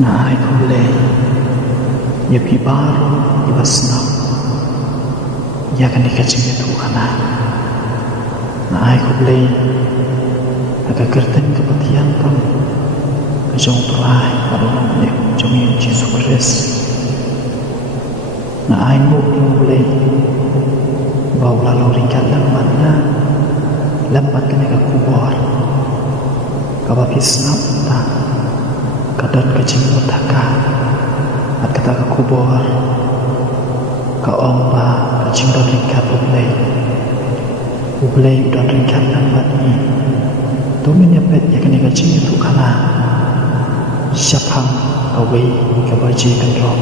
na ai khule ya pi baru ibasnam ya kan dikacing itu kana na ai khule aga kerten kepatian pun kejong turai pada nama jong Yesus Kristus na ai mu khule bau lalu ringkat lambatnya lambat kena ke kubur kabapis napta kadan kecing utaka at kata ke kubur ka omba kecing dan ringkat ublay dan ringkat lambat ni tumin ya pet ya kena kecing itu kana syapang away kabaji kendro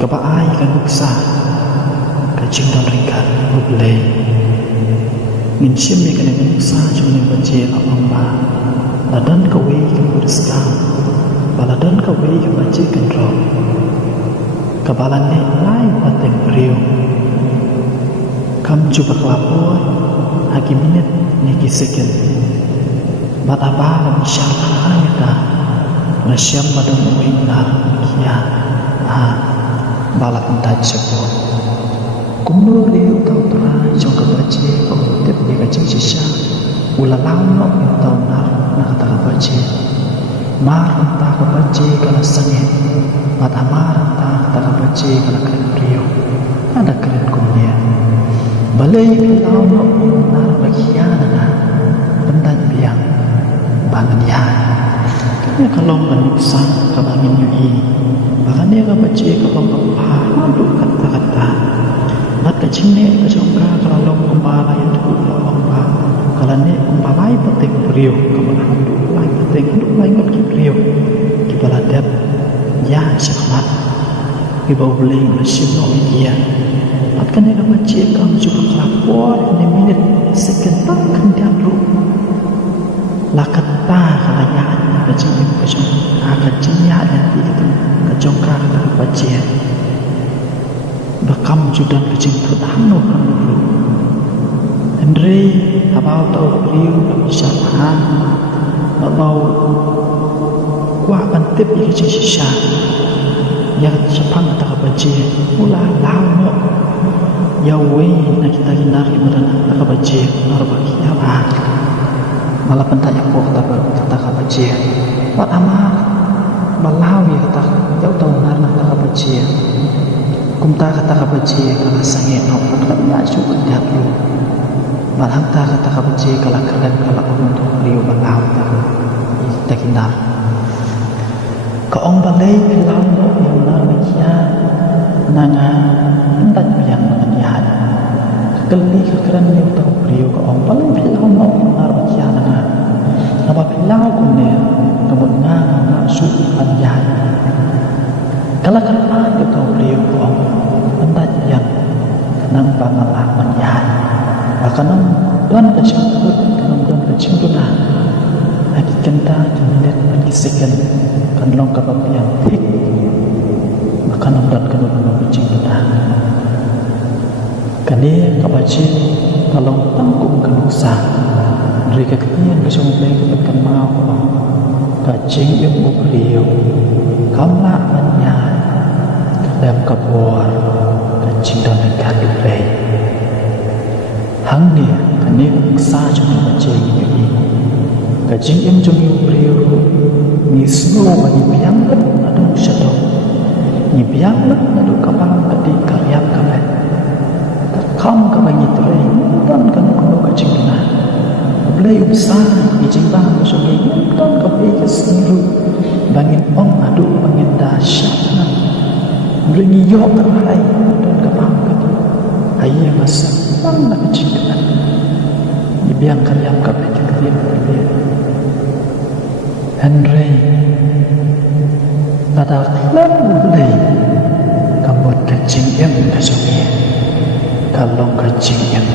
kabaai kan buksa kecing dan ringkat ublay Minsim ni kena buksa cuma yang baca apa ladan kawai kan bersam baladan kawai kan baca kan roh kebalan ni lain paten beriu kam cuba kelapor haki minit ni kiseken bata balam syarah ayata nasyam madam uinar kia balap mentaj sebut kumur riu tau terai jong kebaca tep dia kacing sisa ula launok yang tau nar nak kata kebaca mar entah kebaca kalau sengit mata mar entah kata kebaca kalau keren beriu ada keren kumnya balai launok yang nar bagian na pentan biang bangun ya kena kalau menusang kebangin yui bahkan dia kebaca kebang kepah aduk kata-kata mat kecing ni kecongka kalau long kembala yang tu lomba kalau ni kembala penting beriu kemudian hidup lain penting hidup lain kan beriu kita ladap ya syamat kita boleh bersih dia mat kan dia baca kamu juga kelapor ni minit second tak kendian ru lakata kalau ya kecing kecing ya nanti kecongka kalau baca bekam judan kecing tertahan dulu. Andre abau tahu beriu syarhan abau kuah bantip di kecing sisa yang sepang tak baca mula lama yawe nak kita hindar ibadah tak baca nar bagi apa malah pentak yang kau tak baca buat amal balau ya kata jauh tahu nar nak tak baca kumta kata kabaci kalau sangit nak tak masuk ke dalam malam ta kata kabaci kalau kalian kalau untuk beliau balau tak hindar ke orang balai bilang yang namanya nanga hendak yang mengenai keli kekeren yang tahu beliau ke orang balai bilang yang namanya nanga apa bilang kumnya kemudian masuk panjang kalau kalian kita beliau pentat yang kenang pengalaman ya akan don kecil don kecil tu lah hati kenta jenis berkisikan kan long kapal yang tik akan don kenang kecil tu lah kan dia kabaci kalau tanggung kenusa dari kekinian kesumpai kebekan mau kacing yang beliau kamla manya dalam kabur kacing dan kandung lay hang dia kini uksa cuma baca ini kacing yang cuma beriu ni semua bagi biang ada usaha ni biang ada kapal kadi karya kamet terkam kabagi terai dan kanu kacing kena boleh uksa ijing bang musuhi dan kapi keseniru bangin ong aduk bangin dahsyat beringi yok kerai dan kepang kaki ayah masa mana kecilkan dibiangkan yang kapit kecil Henry pada klub boleh kamu kecing yang kasih kalau kecing yang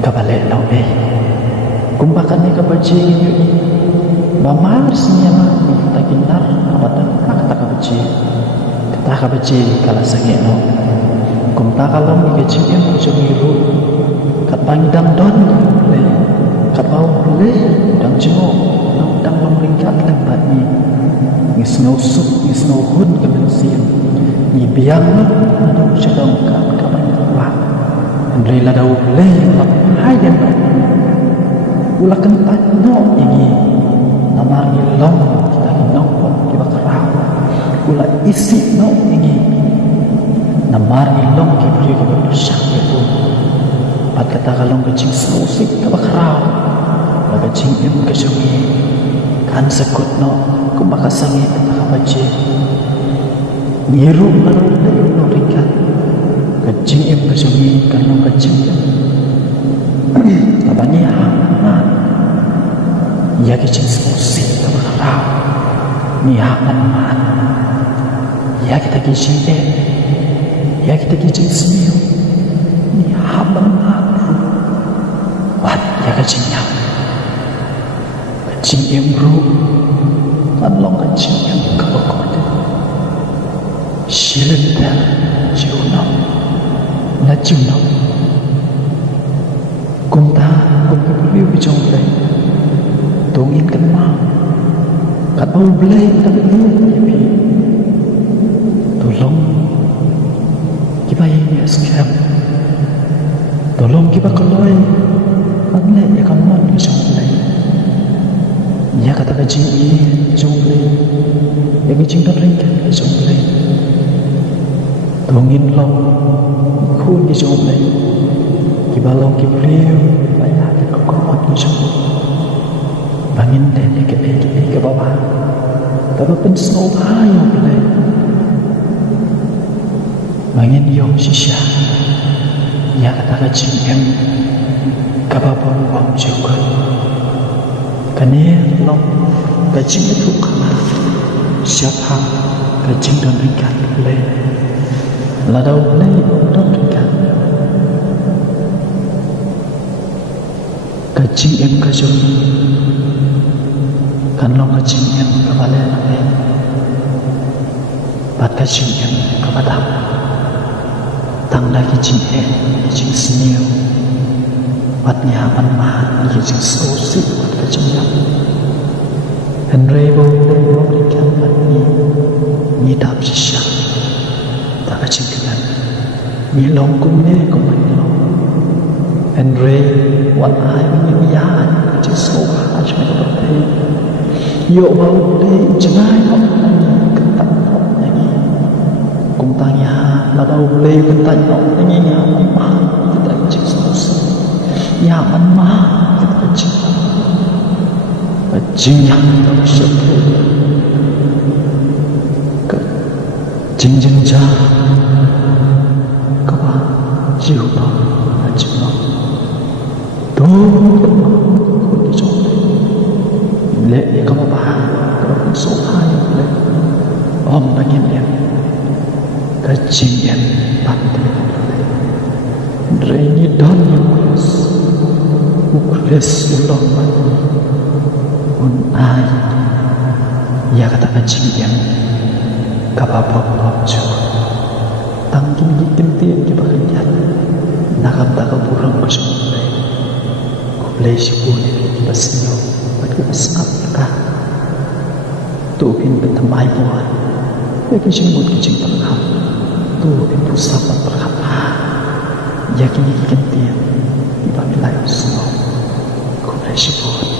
kebalik lawe kumpakan ni kebaci ini bamar senyama tak kinar abadan kata kebaci tak kabaci kalau sengit no kumta kalau mengecik yang kucemiru kat bangdang don boleh kat bau boleh dan jenguk dang lom ringkat lembat ni snow sup ni snow hun ka mensian ni biang na daw siya daw ka manwa andre la daw le lap hai den ula kentat no ini namar ni long kita no ki bakara ula isi no ini namar ni long ki beri ki bersyak itu pat kata kalong kecing snow sup ka bakara baga cing im ka sungi kan sekut no kumbaka sangit kabaje niru baru dari norikan kecing im kasungi karena kecing kabani hama ya kecing semusi kabakara ni haman man ya kita kecing ya kita kecing semiu ni haman man wat ya kecing yang kecing im bro Anlong kecing yang kabakot Shilendal Junam Na Junam Kumta Kumpipiu Bijong Blay Tungin kan ma Kat mau Blay Tapi Ipi Tolong Kiba ini sekian Tolong kiba kaloi Anlay ya kaman Bijong Blay Ya kata kecing ini jumlah yang kecing terringkan ke jumlah tungin long kun di jumlah kibalong kibriu banyak di kokomat di jumlah bangin dan ke bawah tapi pensau hayo boleh bangin yom sisya ya kata kecing yang kababon wang juga kane long kecing itu kama siapa kecing dan ringkan le ladau le dan ringkan kecing em kajung kan long kecing em kepala le bat kecing em kepada tang lagi kecing em kecing seniu batnya man kecing sosi bat kecing em Henry boleh berikan ni ni dap sisa tak kecil kan ni longkum ni kau mana Henry wan ai ni ya kecil soha cuma berarti yo mau boleh jenai kau kentak lagi kum tanya ladau boleh kentak lagi ya mah kita kecil sosa ya mah kita kecil kecing yang tersebut kecing jenjang kebal jiwa jiwa tuh lệ kamu paham kalau soha yang lệ om pengen ya kecing yang pandai Reni don ukres ulong ai ya kata kecing yang kapapok lopju tangkin gikintin ki bakiyan nakam taka burang ko siya kublay si puni ki basino at ki basngap ka tuupin betamay buwan ya kicing kicing panghap tuupin pusap at panghap ya kini gikintin ibang layo sino kublay si puni